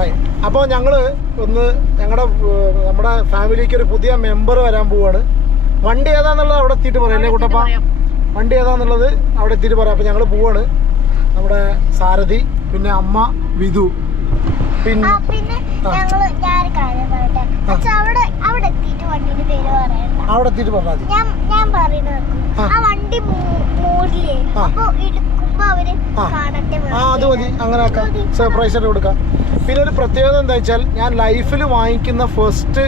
By. അപ്പോൾ ഞങ്ങൾ നമ്മുടെ ഫാമിലിക്ക് ഒരു പുതിയ മെമ്പർ വരാൻ പോവാണ്. വണ്ടി ഏതാന്നുള്ളത് അവിടെ എത്തിയിട്ട് പറയാം അല്ലേ കുട്ടപ്പ? വണ്ടി ഏതാന്നുള്ളത് അവിടെ എത്തിയിട്ട് പറയാം. അപ്പോൾ ഞങ്ങൾ പോവാണ്. നമ്മുടെ സാരഥി, പിന്നെ അമ്മ വിധു, പിന്നെ അവിടെ എത്തിയിട്ട് പറഞ്ഞാൽ മതി. അത് മതി, അങ്ങനെ ആക്കാം. സർപ്രൈസ് ആയിട്ട് കൊടുക്കാം. പിന്നെ ഒരു പ്രത്യേകത എന്താ വെച്ചാൽ, ഞാൻ ലൈഫിൽ വാങ്ങിക്കുന്ന ഫസ്റ്റ്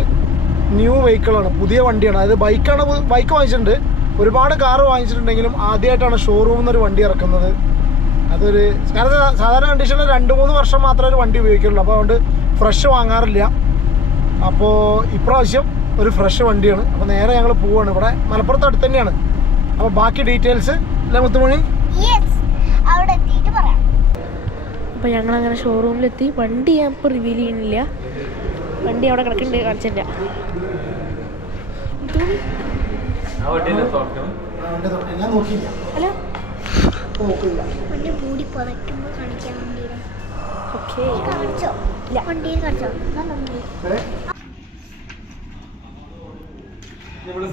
ന്യൂ വെഹിക്കിളാണ്, പുതിയ വണ്ടിയാണ്. അതായത് ബൈക്ക് വാങ്ങിച്ചിട്ടുണ്ട്, ഒരുപാട് കാറ് വാങ്ങിച്ചിട്ടുണ്ടെങ്കിലും ആദ്യമായിട്ടാണ് ഷോറൂമിൽ നിന്ന് ഒരു വണ്ടി ഇറക്കുന്നത്. അതൊരു കാരണം സാധാരണ കണ്ടീഷനിൽ 2-3 വർഷം മാത്രമേ ഒരു വണ്ടി ഉപയോഗിക്കുള്ളൂ. അപ്പോൾ അതുകൊണ്ട് ഫ്രഷ് വാങ്ങാറില്ല. അപ്പോൾ ഇപ്രാവശ്യം ഒരു ഫ്രഷ് വണ്ടിയാണ്. അപ്പോൾ നേരെ ഞങ്ങൾ പോവുകയാണ്. ഇവിടെ മലപ്പുറത്ത് അടുത്ത് തന്നെയാണ്. അപ്പോൾ ബാക്കി ഡീറ്റെയിൽസ് അല്ലേ മുത്തുമണി? അവിടെ എത്തിയിട്ട് പറയാം. അപ്പോൾ ഞങ്ങളങ്ങനെ ഷോറൂമിലെത്തി. വണ്ടി ഞാൻ ഇപ്പോൾ റിവീൽ ചെയ്യുന്നില്ല, വണ്ടി അവിടെ കിടക്കുന്നുണ്ട്, കാണിച്ചില്ല. അല്ല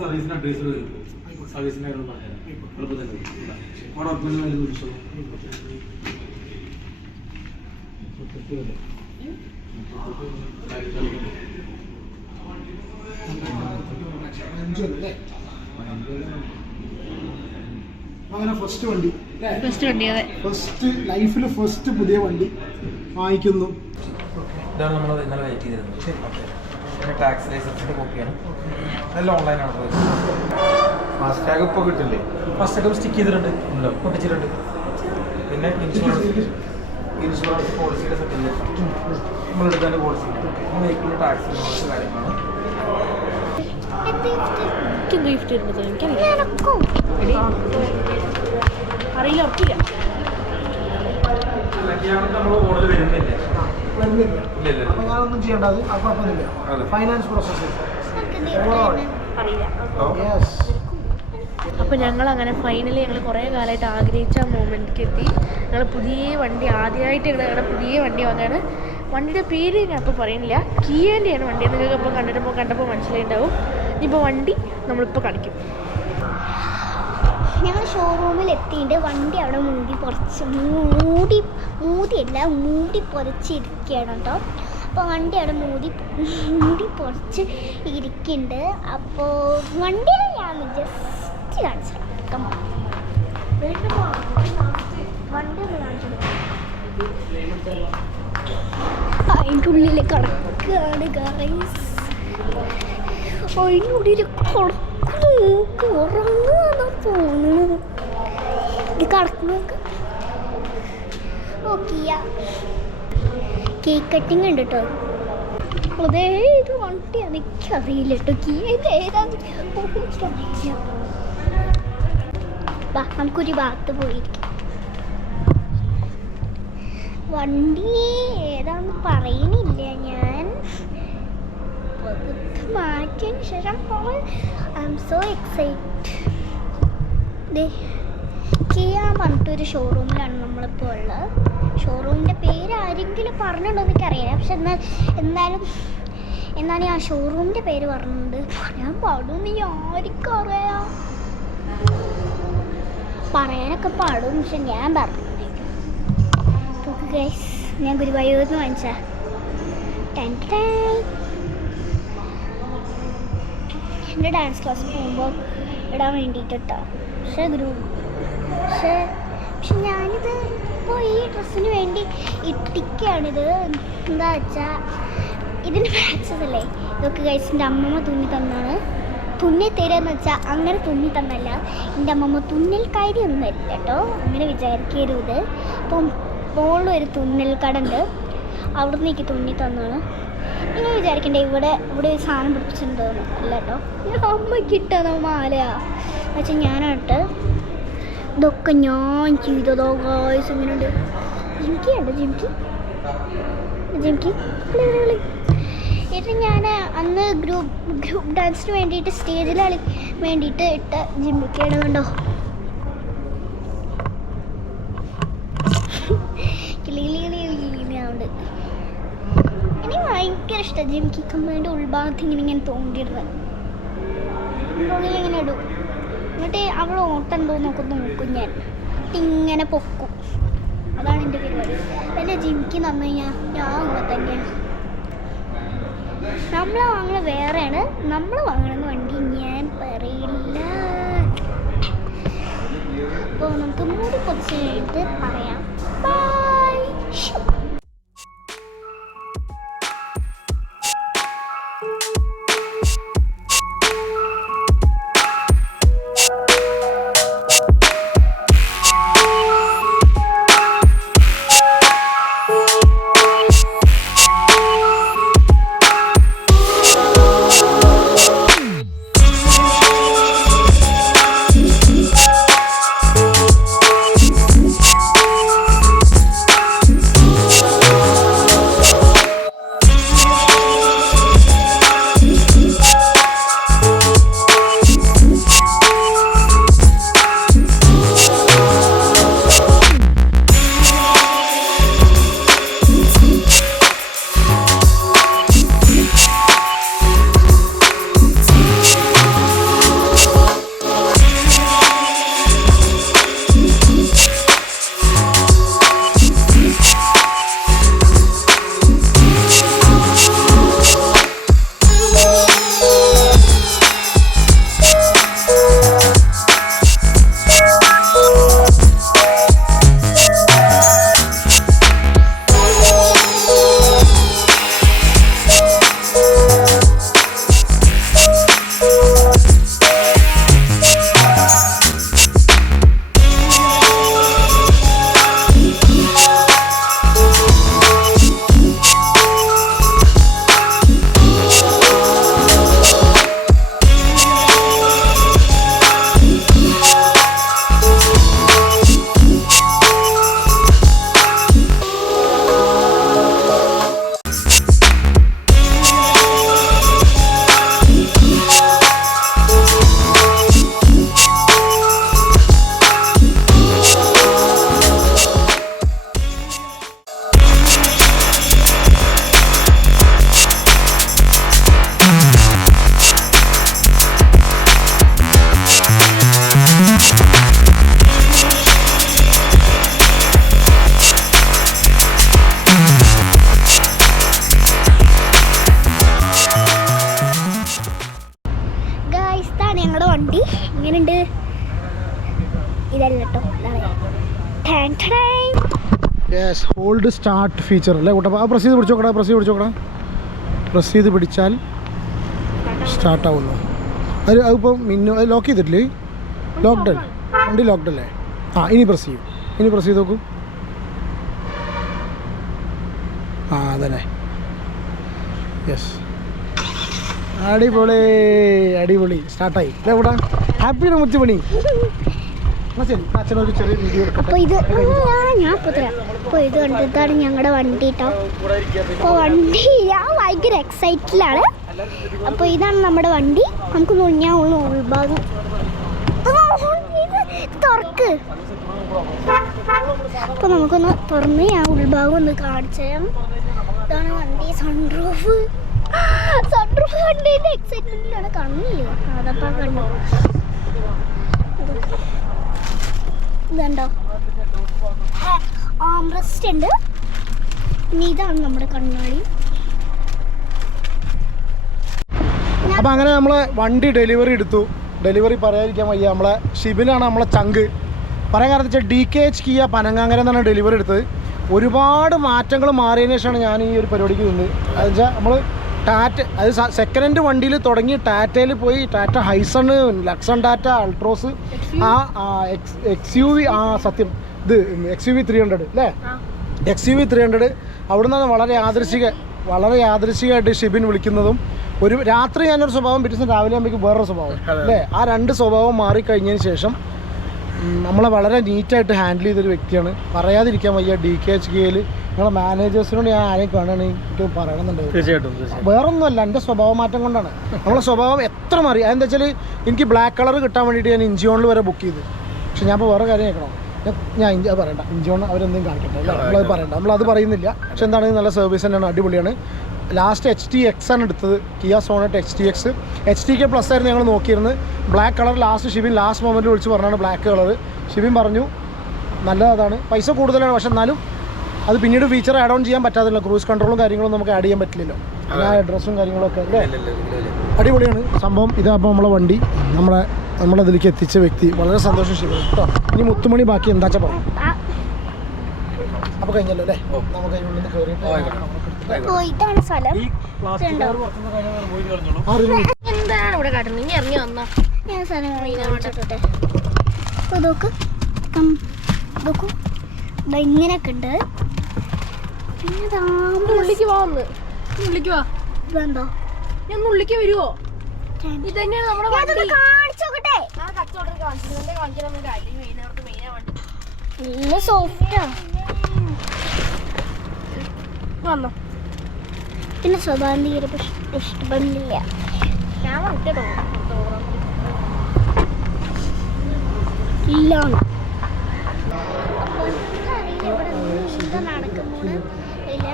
സർവീസിന് അഡ്വൈസർ സർവീസിൻ്റെ അങ്ങനെ ഫസ്റ്റ് വണ്ടി, അതെ, ഫസ്റ്റ് ലൈഫിൽ ഫസ്റ്റ് പുതിയ വണ്ടി വാങ്ങിക്കുന്നു. ഇതാണ് നമ്മൾ ഇന്നലെ വെയിറ്റ് ചെയ്തിരുന്നത്. പിന്നെ ടാക്സ് ലൈസൻസിൻ്റെ കോപ്പിയാണ്. എല്ലാം ഓൺലൈനാണ്. ഫാസ്റ്റ് ടാഗ് ഇപ്പോൾ കിട്ടില്ലേ? ഫാസ്റ്റ് ടാഗ് സ്റ്റിക്ക് ചെയ്തിട്ടുണ്ട്, പൊട്ടിച്ചിട്ടുണ്ട്. പിന്നെ ഇൻഷുറൻസ് പോളിസിയുടെ സർട്ടിഫിക്കറ്റ് നമ്മളെടുത്തതിൻ്റെ പോളിസി, വെഹിക്കിളിൻ്റെ ടാക്സ് കാര്യങ്ങളാണ്. ഗിഫ്റ്റ് ഇരുന്നത് അറിയില്ല, ഉറപ്പില്ല. നമ്മൾ ഓർഡർ വരുന്നില്ല. അപ്പോൾ ഞാനൊന്നും ചെയ്യേണ്ടത് അപ്പം ഫൈനാൻസ് പ്രോസസ് അറിയില്ല. അപ്പോൾ ഞങ്ങളങ്ങനെ ഫൈനലി ഞങ്ങൾ കുറേ കാലമായിട്ട് ആഗ്രഹിച്ച മൂമെൻറ്റിലേക്ക് എത്തി. ഞങ്ങൾ പുതിയ വണ്ടി ആദ്യമായിട്ട് ഞങ്ങളുടെ പുതിയ വണ്ടി വാങ്ങാണ്. വണ്ടിയുടെ പേര് ഞാൻ ഇപ്പോൾ പറയുന്നില്ല, കിയേൻ്റെയാണ് വണ്ടി. നിങ്ങൾക്ക് ഇപ്പോൾ കണ്ടപ്പോൾ മനസ്സിലായിട്ടുണ്ടാവും. ഇപ്പോൾ വണ്ടി നമ്മളിപ്പോൾ കാണിക്കും. ഞങ്ങൾ ഷോറൂമിൽ എത്തിയിട്ട് വണ്ടി അവിടെ മൂടി പൊറച്ചിരിക്കുകയാണ് കേട്ടോ. അപ്പോൾ വണ്ടി അവിടെ മൂടി പൊറച്ച് ഇരിക്കുന്നുണ്ട്. അപ്പോൾ വണ്ടിയിൽ ഞാൻ ജസ്റ്റ് കാണിച്ചു തരാം. വണ്ടി ഒന്ന് കാണിച്ചു അതിൻ്റെ ഉള്ളിൽ കിടക്കുകയാണ് ഗൈസ്. അതിൻ്റെ ഉള്ളിൽ നോക്ക് ഉറങ്ങാന്നാ തോന്നുന്നത്. ഇത് കിടക്കുന്നൊക്കെ ഓക്കെയാ. കേക്ക് കട്ടിങ് ഉണ്ട് കേട്ടോ. അതേത് വണ്ടിയാണ് എനിക്കറിയില്ല കേട്ടോ. കേക്ക് ഏതാന്ന് എനിക്കറിയില്ല. നമുക്കൊരു ഭാഗത്ത് പോയിരിക്കും. വണ്ടി ഏതാന്ന് പറയുന്നില്ല ഞാൻ. മാറ്റിയതിന് ശേഷം I am so excited. Kia പറഞ്ഞിട്ടൊരു ഷോറൂമിലാണ് നമ്മളിപ്പോൾ ഉള്ളത്. ഷോറൂമിൻ്റെ പേര് ആരെങ്കിലും പറഞ്ഞിട്ടുണ്ടോ എനിക്കറിയില്ല. പക്ഷെ എന്നാലും ആ ഷോറൂമിൻ്റെ പേര് പറഞ്ഞിട്ടുണ്ട്. പറയാൻ പാടുമെന്ന് ആർക്കും അറിയാം. പറയാനൊക്കെ പാടും, പക്ഷെ ഞാൻ പറഞ്ഞു. ഗൈസ്, ഞാൻ ഗുരുവായൂരിൽ നിന്ന് വാങ്ങിച്ച എൻ്റെ ഡാൻസ് ക്ലാസ്സിൽ പോകുമ്പോൾ ഇടാൻ വേണ്ടിയിട്ട് കേട്ടോ. പക്ഷേ ഞാനിത് ഇപ്പോൾ ഈ ഡ്രസ്സിന് വേണ്ടി ഇട്ടിക്കുകയാണിത്. എന്താ വെച്ചാൽ ഇതിന് മാച്ചതല്ലേ ഇതൊക്കെ. ഗൈസിൻ്റെ അമ്മമ്മ തുന്നി തന്നാണ്. തുന്നി തരാന്ന് വെച്ചാൽ അങ്ങനെ തുന്നി തന്നല്ല. എൻ്റെ അമ്മമ്മ തുന്നൽക്കാരി ഒന്നും വരില്ല കേട്ടോ, അങ്ങനെ വിചാരിക്കരുത്. അപ്പം മോളിലൊരു തുന്നൽ കടണ്ട്, അവിടെ നിന്ന് എനിക്ക് തുന്നി തന്നാണ്. നിങ്ങൾ വിചാരിക്കണ്ടേ ഇവിടെ ഒരു സാധനം പിടിപ്പിച്ചിട്ടുണ്ടോന്ന്? അല്ല കേട്ടോ, അമ്മയ്ക്ക് ഇട്ടതോ മാലയാ എന്നുവെച്ചാൽ ഞാനായിട്ട് ഇതൊക്കെ ഞാൻ ചെയ്തതോ. ഗായ്സ് എങ്ങനെയുണ്ട്? ജിംകിയുണ്ട്, ജിംകി ഇത് ഞാൻ അന്ന് ഗ്രൂപ്പ് ഡാൻസിന് വേണ്ടിയിട്ട് സ്റ്റേജിൽ വേണ്ടിയിട്ട് ഇട്ട ജിംകിയാണ്. കണ്ടോ, കിളിയുണ്ട്. ഭയങ്കര ഇഷ്ടം ജിംകി കമ്പനിയുടെ ഉൾഭാഗത്ത് ഇങ്ങനെ തോണ്ടിയിടുന്നത്. ഉള്ളിൽ ഇങ്ങനെ ഇടും. എന്നിട്ട് അവിടെ ഓട്ടം എന്തോ നോക്കും ഞാൻ ഇങ്ങനെ പൊക്കും. അതാണ് എൻ്റെ പരിപാടി. എൻ്റെ ജിംകി തന്നു കഴിഞ്ഞാൽ ഞാൻ അങ്ങനെ തന്നെയാണ്. നമ്മൾ വാങ്ങുന്നത് വേറെയാണ്, നമ്മൾ വാങ്ങുന്ന വണ്ടി ഞാൻ പറയില്ല. അപ്പോൾ നമുക്ക് മൂടി കുറച്ച് കഴിഞ്ഞിട്ട് പറയാം. ബൈ. ഞങ്ങളുടെ വണ്ടി ഇങ്ങനെയുണ്ട്. ഇതല്ല കേട്ടോ, യെസ് ഹോൾഡ് സ്റ്റാർട്ട് ഫീച്ചർ അല്ലേ കൂട്ട. ആ പ്രസ് ചെയ്ത് പിടിച്ചോക്കടാ, പ്രസ് ചെയ്ത് പിടിച്ചാൽ സ്റ്റാർട്ട് ആവുന്നു. അതിപ്പോൾ അത് ലോക്ക് ചെയ്തിട്ടില്ലേ? ലോക്ക്ഡ് അല്ലേ വണ്ടി? ലോക്ക്ഡ് അല്ലേ? ആ ഇനി പ്രസ് ചെയ്യും. ഇനി പ്രസ് ചെയ്ത് നോക്കൂ. ആ അതന്നെ. യെസ് അടിപൊളി സ്റ്റാർട്ടായി. അല്ലേ കൂടാ? ഹാപ്പിയാണ് മുത്തുപണി. ശരി, അച്ഛനൊരു ചെറിയ വീഡിയോ എടുക്കാം. അപ്പോൾ ഇത് ഞാൻ അപ്പോൾ ഇത് കണ്ടിട്ടാണ് ഞങ്ങളുടെ വണ്ടി കേട്ടോ. അപ്പോൾ വണ്ടി ഞാൻ ഭയങ്കര എക്സൈറ്റഡിലാണ്. അപ്പോൾ ഇതാണ് നമ്മുടെ വണ്ടി. നമുക്ക് ഞാൻ ഉൾഭാഗം തുറക്ക്. അപ്പോൾ നമുക്കൊന്ന് തുറന്ന് ഞാൻ ഉൾഭാഗം ഒന്ന് കാണിച്ചു തരാം. ഇതാണ് വണ്ടി. സൺറൂഫ് കണ്ടതിൻ്റെ എക്സൈറ്റ്മെൻറ്റിലാണ്. കണ്ണില്ല അതപ്പോൾ കണ്ടു. ഇതുണ്ടോ ആംറസ്റ്റ് ഉണ്ട്. ഇനി ഇതാണ് നമ്മുടെ കണ്ണാടി. അപ്പോൾ അങ്ങനെ നമ്മളെ വണ്ടി ഡെലിവറി എടുത്തു. ഡെലിവറി പറയാതിരിക്കാൻ വയ്യ. നമ്മളെ ഷിബിനാണ് നമ്മളെ ചങ്ക്. പറയാൻ കാരണം വെച്ചാൽ DKH കിയ പനങ്ങാങ്കര എന്നാണ് ഡെലിവറി എടുത്തത്. ഒരുപാട് മാറ്റങ്ങൾ മാറിയതിനു ശേഷമാണ് ഞാൻ ഈ ഒരു പരിപാടിക്ക് നിന്നത്. അതെന്ന് വെച്ചാൽ നമ്മൾ അത് സെക്കൻഡ് ഹാൻഡ് വണ്ടിയിൽ തുടങ്ങി ടാറ്റയിൽ പോയി. ടാറ്റ ഹൈസൺ, ലക്സൺ ടാറ്റ അൾട്രോസ്, XUV, സത്യം ഇത് XUV 300 അല്ലേ? XUV 300. അവിടെ നിന്നാണ് വളരെ യാദൃശികമായിട്ട് ഷിബിൻ വിളിക്കുന്നതും. ഒരു രാത്രി ഞാനൊരു സ്വഭാവം, പിറ്റേ ദിവസം രാവിലെ ആകുമ്പോഴേക്കും വേറൊരു സ്വഭാവം അല്ലേ? ആ രണ്ട് സ്വഭാവം മാറിക്കഴിഞ്ഞതിന് ശേഷം നമ്മളെ വളരെ നീറ്റായിട്ട് ഹാൻഡിൽ ചെയ്തൊരു വ്യക്തിയാണ്. പറയാതിരിക്കാൻ വയ്യ. DKH കെയിൽ നിങ്ങളെ മാനേജേഴ്സിനോട് ഞാൻ ആരെയും കാണുകയാണെങ്കിൽ എനിക്ക് പറയണമെന്നുണ്ട്. തീർച്ചയായിട്ടും വേറൊന്നുമല്ല, എൻ്റെ സ്വഭാവ മാറ്റം കൊണ്ടാണ്. നമ്മളെ സ്വഭാവം എത്ര മാറി. അതെന്താ വെച്ചാൽ എനിക്ക് ബ്ലാക്ക് കളർ കിട്ടാൻ വേണ്ടിയിട്ട് ഞാൻ ഇഞ്ചിയോണിൽ വരെ ബുക്ക് ചെയ്തു. പക്ഷെ ഞാൻ ഇപ്പോൾ വേറെ കാര്യം കേൾക്കണം. ഞാൻ അത് പറയണ്ട, ഇഞ്ചിയോൺ അവരെന്തെങ്കിലും കാണിക്കട്ടെ അല്ലേ? നമ്മളത് പറയണ്ട, നമ്മളത് പറയുന്നില്ല. പക്ഷെ എന്താണ് നല്ല സർവീസ് തന്നെയാണ്, അടിപൊളിയാണ്. ലാസ്റ്റ് HT-X ആണ് എടുത്തത്. Kia Sonet HT-X. HTK plus ആയിരുന്നു ഞങ്ങൾ നോക്കിയിരുന്നത്. ബ്ലാക്ക് കളർ ഷിബിൻ ലാസ്റ്റ് മൊമെൻറ്റിൽ വിളിച്ച് പറഞ്ഞാണ് ബ്ലാക്ക് കളർ. ഷിബിൻ പറഞ്ഞു നല്ലതാണ്, പൈസ കൂടുതലാണ്, പക്ഷെ എന്നാലും അത് പിന്നീട് ഫീച്ചർ ആഡ് ഓൺ ചെയ്യാൻ പറ്റാതില്ല. ക്രൂസ് കൺട്രോളും കാര്യങ്ങളും നമുക്ക് ആഡ് ചെയ്യാൻ പറ്റില്ലല്ലോ, എല്ലാ അഡ്രസ്സും കാര്യങ്ങളൊക്കെ അല്ലേ. അടിപൊളിയാണ് സംഭവം. ഇതാകുമ്പോൾ നമ്മളെ വണ്ടി നമ്മളതിലേക്ക് എത്തിച്ച വ്യക്തി വളരെ സന്തോഷം ഷിബിൻ കേട്ടോ. ഇനി മുത്തുമണി ബാക്കി എന്താ വെച്ചാൽ പറയും. അപ്പോൾ കഴിഞ്ഞല്ലോ അല്ലേ, നമുക്ക് അതിനുള്ളിൽ നിന്ന് കയറിയിട്ട് ഇതാണ് സ്ഥലം. എന്താണ് ഇവിടെ കാട്ടുന്നത്? ഇനി ഇറങ്ങി വന്നോ. ഞാൻ സ്ഥലം കാണിച്ചോട്ടെ. അപ്പോൾ നോക്കൂ ഇങ്ങനെയൊക്കെ ഉണ്ട്. പിന്നെ ഉള്ളിക്ക് പോന്ന്, ഉള്ളിക്ക് വാ. ഇതെന്തോ ഞാൻ ഉള്ളിക്ക് വരുവോ? ഇത് തന്നെയാണ് നമ്മുടെ വണ്ടി. കാണിച്ചോക്കട്ടെ. നല്ല സോഫ്റ്റാ. വന്നോ. പിന്നെ സ്വഭാവം തീരെ ഇഷ്ടപ്പെടുന്നില്ല. ക്യാമറ ഇട്ടോ ഇല്ല. അപ്പോൾ എനിക്കറിയില്ല ഇവിടെ എന്താ നടക്കുന്നത് ഇല്ല.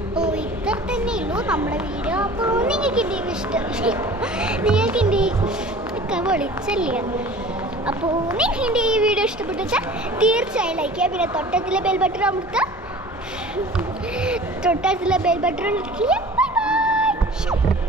അപ്പോൾ ഇത്ര തന്നെ ഉള്ളൂ നമ്മുടെ വീഡിയോ. അപ്പോൾ നിങ്ങൾക്ക് എൻ്റെ നിങ്ങൾക്ക് എൻ്റെ ഒക്കെ വിളിച്ചല്ലേ. അപ്പോൾ നിങ്ങൾക്ക് എൻ്റെ ഈ വീഡിയോ ഇഷ്ടപ്പെട്ടു വെച്ചാൽ തീർച്ചയായും ലൈക്ക് ചെയ്യുക. പിന്നെ തൊട്ടത്തിലെ ബെൽ ബട്ടൺ അമർത്തുക. തൊട്ടത്തിലെ bell button click. Bye by.